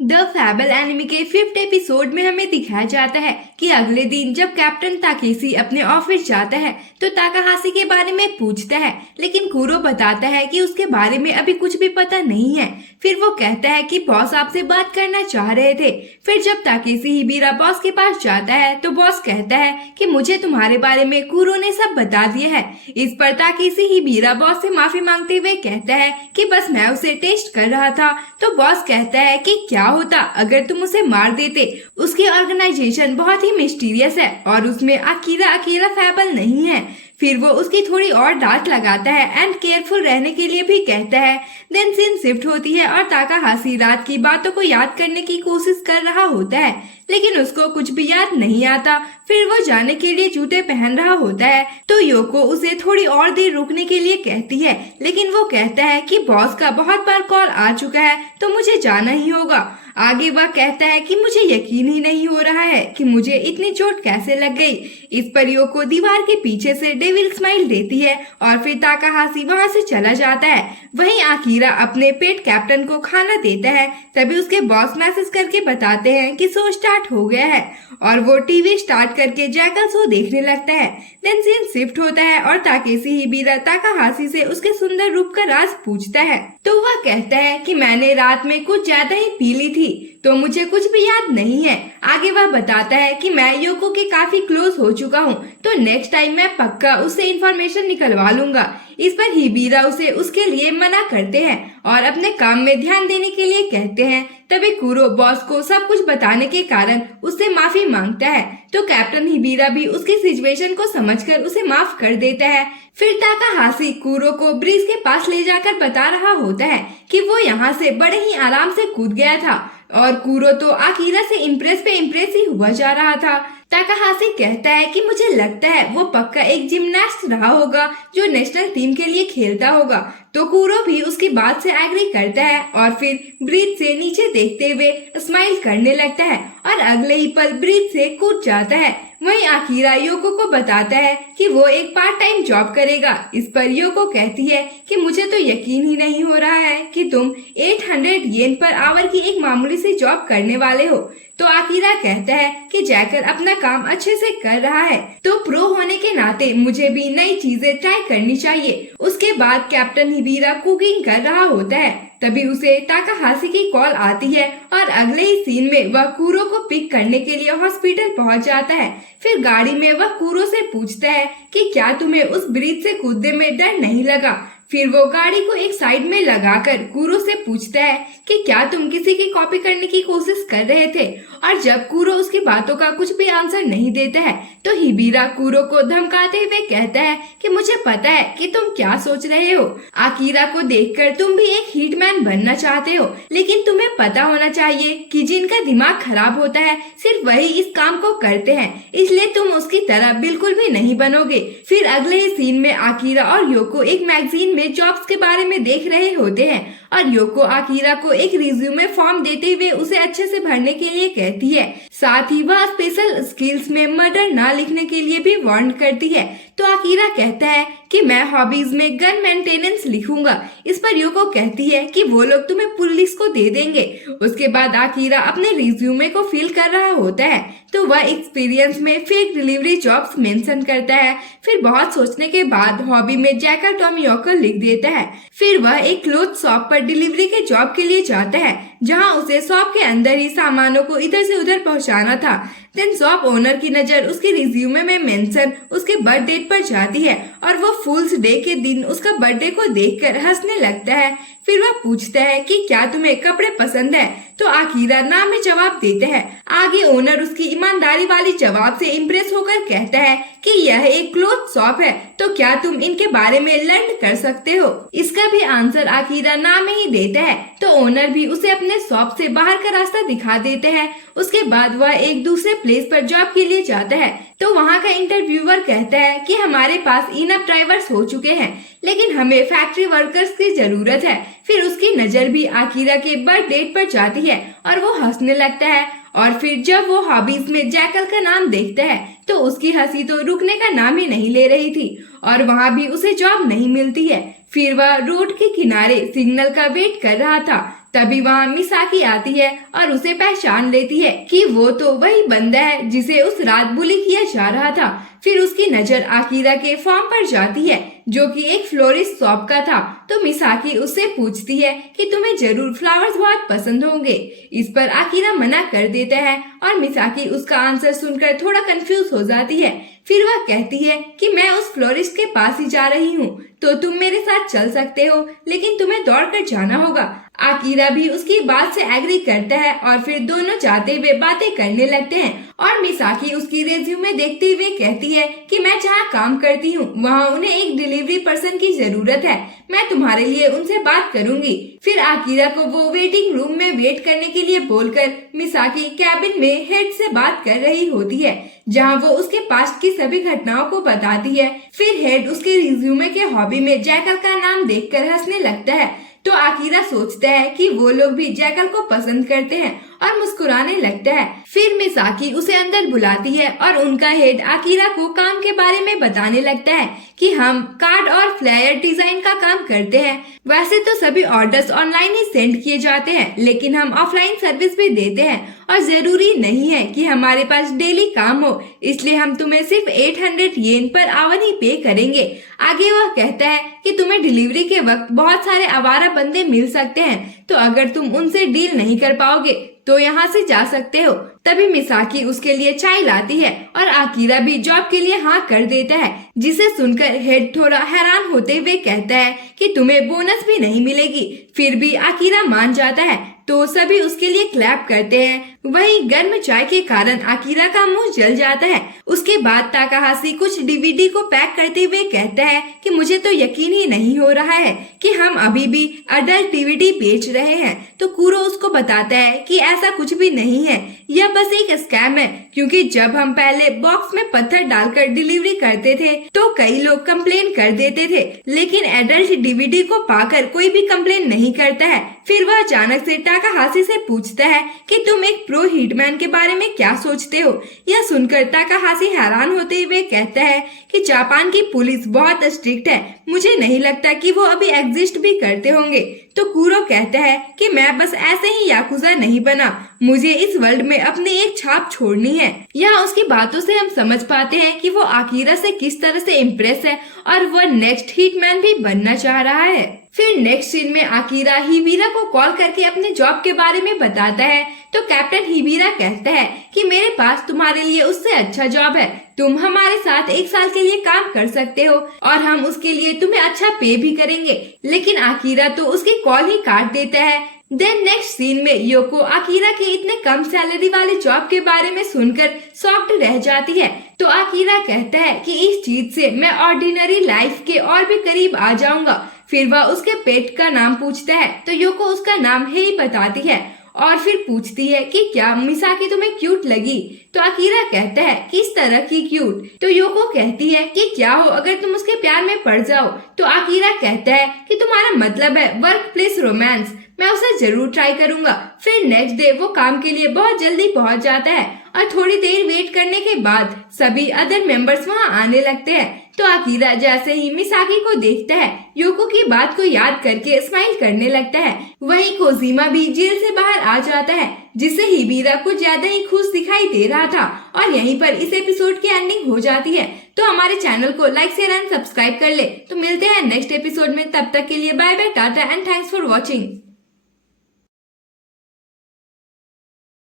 The फैबल anime के 5th episode में हमें दिखाया जाता है कि अगले दिन जब कैप्टन ताकेशी अपने ऑफिस जाता है तो ताकाहाशी के बारे में पूछता है, लेकिन कुरो बताता है कि उसके बारे में अभी कुछ भी पता नहीं है। फिर वो कहता है कि बॉस आपसे बात करना चाह रहे थे। फिर जब ताकेशी हिबिरा बॉस के पास जाता है तो बॉस कहता है कि मुझे तुम्हारे बारे में कुरो ने सब बता दिया है। इस पर ताकेशी हिबिरा बॉस से माफी मांगते हुए कहता है कि बस मैं उसे टेस्ट कर रहा था। तो बॉस कहता है कि क्या होता अगर तुम उसे मार देते। उसकी ऑर्गेनाइजेशन बहुत ही मिस्टीरियस है और उसमें अकीरा अकेला फैबल नहीं है। फिर वो उसकी थोड़ी और डांट लगाता है एंड केयरफुल रहने के लिए भी कहता है। देन सीन शिफ्ट होती है और ताकाहाशी रात की बातों को याद करने की कोशिश कर रहा होता है, लेकिन उसको कुछ भी याद नहीं आता। फिर वो जाने के लिए जूते पहन रहा होता है तो योको उसे थोड़ी और देर रुकने के लिए कहती है, लेकिन वो कहता है कि बॉस का बहुत बार कॉल आ चुका है तो मुझे जाना ही होगा। आगे वह कहता है कि मुझे यकीन ही नहीं हो रहा है कि मुझे इतनी चोट कैसे लग गई। इस पर योको दीवार के पीछे से डेविल स्माइल देती है और फिर ताकाहाशी वहां से चला जाता है। वहीं आकीरा अपने पेट कैप्टन को खाना देता है। तभी उसके बॉस मैसेज करके बताते हैं कि शो स्टार्ट हो गया है और वो टीवी स्टार्ट करके जैकल शो देखने लगता है। देन सीन शिफ्ट होता है और ताकेशी हिबिरा ताकाहाशी से उसके सुंदर रूप का राज पूछता है तो वह कहता है कि मैंने रात में कुछ ज्यादा ही पी ली थी तो मुझे कुछ भी याद नहीं है। आगे वह बताता है कि मैं योको के काफी क्लोज हो चुका हूँ तो नेक्स्ट टाइम मैं पक्का उससे इन्फॉर्मेशन निकलवा लूंगा। इस पर हिबिरा उसे उसके लिए मना करते हैं और अपने काम में ध्यान देने के लिए कहते हैं। तभी कुरो बॉस को सब कुछ बताने के कारण उससे माफी मांगता है तो कैप्टन हिबिरा भी उसकी सिचुएशन को समझकर उसे माफ कर देता है। फिर ताकाहाशी कुरो को ब्रिज के पास ले जाकर बता रहा होता है कि वो यहाँ से बड़े ही आराम से कूद गया था और कुरो तो आकीरा से इम्प्रेस ही हुआ जा रहा था। ताकाहाशी कहता है कि मुझे लगता है वो पक्का एक जिमनास्ट रहा होगा जो नेशनल टीम के लिए खेलता होगा। तो कुरो भी उसकी बात से एग्री करता है और फिर ब्रिज से नीचे देखते हुए स्माइल करने लगता है और अगले ही पल ब्रिज से कूद जाता है। वहीं आकीरा योको को बताता है कि वो एक पार्ट टाइम जॉब करेगा। इस पर योको कहती है कि मुझे तो यकीन ही नहीं हो रहा है कि तुम 800 येन पर आवर की एक मामूली सी जॉब करने वाले हो। तो आकीरा कहता है कि जैकर अपना काम अच्छे से कर रहा है तो प्रो होने के नाते मुझे भी नई चीजें ट्राई करनी चाहिए। उसके बाद कैप्टन हिबिरा कुकिंग कर रहा होता है। तभी उसे ताकाहाशी की कॉल आती है और अगले ही सीन में वह कुरो को पिक करने के लिए हॉस्पिटल पहुंच जाता है। फिर गाड़ी में वह कुरो से पूछता है कि क्या तुम्हें उस ब्रिज से कूदने में डर नहीं लगा। फिर वो गाड़ी को एक साइड में लगाकर कुरो से पूछता है कि क्या तुम किसी की कॉपी करने की कोशिश कर रहे थे। और जब कुरो उसकी बातों का कुछ भी आंसर नहीं देता है तो हिबिरा कुरो को धमकाते हुए कहता है कि मुझे पता है कि तुम क्या सोच रहे हो। आकीरा को देखकर तुम भी एक हिटमैन बनना चाहते हो, लेकिन तुम्हें पता होना चाहिए कि जिनका दिमाग खराब होता है सिर्फ वही इस काम को करते हैं, इसलिए तुम उसकी तरह बिल्कुल भी नहीं बनोगे। फिर अगले ही सीन में आकीरा और योको एक मैगजीन में जॉब्स के बारे में देख रहे होते हैं और योको आकीरा को एक रिज्यूमे फॉर्म देते हुए उसे अच्छे से भरने के लिए कहती है। साथ ही वह स्पेशल स्किल्स में मर्डर ना लिखने के लिए भी वार्न करती है। तो आकीरा कहता है कि मैं हॉबीज में गन मेंटेनेंस लिखूंगा। इस पर योको कहती है कि वो लोग तुम्हें पुलिस को दे देंगे। उसके बाद आकीरा अपने रिज्यूमे को फिल कर रहा होता है तो वह एक्सपीरियंस में फेक डिलीवरी जॉब्स मेंशन करता है। फिर बहुत सोचने के बाद हॉबी में जैकल टॉमियोको लिख देता है। फिर वह एक क्लोथ शॉप पर डिलीवरी के जॉब के लिए जाता है जहां उसे शॉप के अंदर ही सामानों को इधर से उधर पहुंचाना था। देन शॉप ओनर की नजर उसके रिज्यूमे में मेंशन उसके बर्थ डेट पर जाती है और वो फूल्स डे के दिन उसका बर्थडे को देखकर हंसने लगता है। फिर वह पूछता है कि क्या तुम्हें कपड़े पसंद है तो आकीरा ना में जवाब देता है। आगे ओनर उसकी ईमानदारी वाली जवाब से इम्प्रेस होकर कहता है कि यह एक क्लोथ शॉप है तो क्या तुम इनके बारे में लर्न कर सकते हो। इसका भी आंसर आकीरा ना में ही देता है तो ओनर भी उसे अपने शॉप से बाहर का रास्ता दिखा देते हैं। उसके बाद वह एक दूसरे प्लेस पर जॉब के लिए जाता है तो वहाँ का इंटरव्यूअर कहता है कि हमारे पास इनफ ड्राइवर्स हो चुके हैं, लेकिन हमें फैक्ट्री वर्कर्स की जरूरत है। फिर उसकी नजर भी आकीरा के बर्थ डेट पर जाती है और वो हंसने लगता है। और फिर जब वो हॉबीज में जैकल का नाम देखता है तो उसकी हंसी तो रुकने का नाम ही नहीं ले रही थी और वहाँ भी उसे जॉब नहीं मिलती है। फिर वह रोड के किनारे सिग्नल का वेट कर रहा था तभी वहाँ मिसाकी आती है और उसे पहचान लेती है कि वो तो वही बंदा है जिसे उस रात बुली किया जा रहा था। फिर उसकी नजर आकिरा के फॉर्म पर जाती है जो कि एक फ्लोरिस्ट शॉप का था। तो मिसाकी उससे पूछती है कि तुम्हें जरूर फ्लावर्स बहुत पसंद होंगे। इस पर आकिरा मना कर देता है और मिसाकी उसका आंसर सुनकर थोड़ा कंफ्यूज हो जाती है। फिर वह कहती है कि मैं उस फ्लोरिस्ट के पास ही जा रही हूँ, तो तुम मेरे साथ चल सकते हो, लेकिन तुम्हें दौड़कर जाना होगा। आकिरा भी उसकी बात से एग्री करता है और फिर दोनों जाते हुए बातें करने लगते हैं और मिसाकी उसकी रेज्यूमे देखते हुए कहती है कि मैं जहाँ काम करती हूँ वहाँ उन्हें एक डिलीवरी पर्सन की जरूरत है, मैं तुम्हारे लिए उनसे बात करूंगी। फिर आकिरा को वो वेटिंग रूम में वेट करने के लिए बोलकर मिसाकी कैबिन में हेड से बात कर रही होती है, जहाँ वो उसके पास्ट की सभी घटनाओं को बताती है। फिर हेड उसके रिज्यूमे के हॉबी में जैकल का नाम देखकर हंसने लगता है। तो आकिरा सोचता है कि वो लोग भी जैकल को पसंद करते हैं और मुस्कुराने लगता है। फिर मिसाकी उसे अंदर बुलाती है और उनका हेड आकिरा को काम के बारे में बताने लगता है कि हम कार्ड और फ्लायर डिजाइन का काम करते हैं। वैसे तो सभी ऑर्डर्स ऑनलाइन ही सेंड किए जाते हैं, लेकिन हम ऑफलाइन सर्विस भी देते हैं और जरूरी नहीं है कि हमारे पास डेली काम हो, इसलिए हम तुम्हें सिर्फ 800 येन पर आवर ही पे करेंगे। आगे वह कहता है कि तुम्हें डिलीवरी के वक्त बहुत सारे आवारा बंदे मिल सकते हैं, तो अगर तुम उनसे डील नहीं कर पाओगे तो यहाँ से जा सकते हो। तभी मिसाकी उसके लिए चाय लाती है और आकिरा भी जॉब के लिए हाँ कर देता है, जिसे सुनकर हेड थोड़ा हैरान होते हुए कहता है कि तुम्हें बोनस भी नहीं मिलेगी। फिर भी आकिरा मान जाता है तो सभी उसके लिए क्लैप करते हैं। वहीं गर्म चाय के कारण आकिरा का मुंह जल जाता है। उसके बाद ताकाहाशी कुछ डीवीडी को पैक करते हुए कहता है कि मुझे तो यकीन ही नहीं हो रहा है कि हम अभी भी अडल्ट डीवीडी बेच रहे हैं। तो कुरो उसको बताता है कि ऐसा कुछ भी नहीं है, यह बस एक स्कैम है, क्योंकि जब हम पहले बॉक्स में पत्थर डालकर डिलीवरी करते थे तो कई लोग कंप्लेन कर देते थे, लेकिन एडल्ट डीवीडी को पाकर कोई भी कंप्लेन नहीं करता है। फिर वह अचानक से ताकाहाशी से पूछता है कि तुम एक प्रो हिटमैन के बारे में क्या सोचते हो। यह सुनकर ताकाहाशी हैरान होते हुए कहता है कि जापान की पुलिस बहुत स्ट्रिक्ट है, मुझे नहीं लगता कि वो अभी एग्जिस्ट भी करते होंगे। तो कुरो कहता है कि मैं बस ऐसे ही याकुजा नहीं बना, मुझे इस वर्ल्ड में अपनी एक छाप छोड़नी है। यहाँ उसकी बातों से हम समझ पाते हैं कि वो आकिरा से किस तरह से इम्प्रेस है और वह नेक्स्ट हिटमैन भी बनना चाह रहा है। फिर नेक्स्ट सीन में आकिरा हिबिरा को कॉल करके अपने जॉब के बारे में बताता है। तो कैप्टन हिबिरा कहता है कि मेरे पास तुम्हारे लिए उससे अच्छा जॉब है, तुम हमारे साथ 1 साल के लिए काम कर सकते हो और हम उसके लिए तुम्हें अच्छा पे भी करेंगे। लेकिन आकिरा तो उसकी कॉल ही काट देता है। देन नेक्स्ट सीन में योको आकिरा के इतने कम सैलरी वाले जॉब के बारे में सुनकर शॉक्ड रह जाती है। तो आकिरा कहता है कि इस चीज से मैं ऑर्डिनरी लाइफ के और भी करीब आ जाऊंगा। फिर वह उसके पेट का नाम पूछता है तो योको उसका नाम हेई बताती है और फिर पूछती है कि क्या मिसाकी तुम्हें क्यूट लगी। तो आकिरा कहता है किस तरह की क्यूट। तो योको कहती है कि क्या हो अगर तुम उसके प्यार में पड़ जाओ। तो आकिरा कहता है कि तुम्हारा मतलब है वर्क प्लेस रोमांस, मैं उसे जरूर ट्राई करूंगा। फिर नेक्स्ट डे वो काम के लिए बहुत जल्दी पहुंच जाता है और थोड़ी देर वेट करने के बाद सभी अदर मेंबर्स वहां आने लगते हैं। तो आकिरा जैसे ही मिसाकी को देखता है योको की बात को याद करके स्माइल करने लगता है। वहीं कोजीमा भी जेल से बाहर आ जाता है, जिससे हिबिरा कुछ ज्यादा ही खुश दिखाई दे रहा था। और यहीं पर इस एपिसोड की एंडिंग हो जाती है। तो हमारे चैनल को लाइक शेयर एंड सब्सक्राइब कर ले। तो मिलते हैं नेक्स्ट एपिसोड में, तब तक के लिए bye bye, tata and thanks for watching.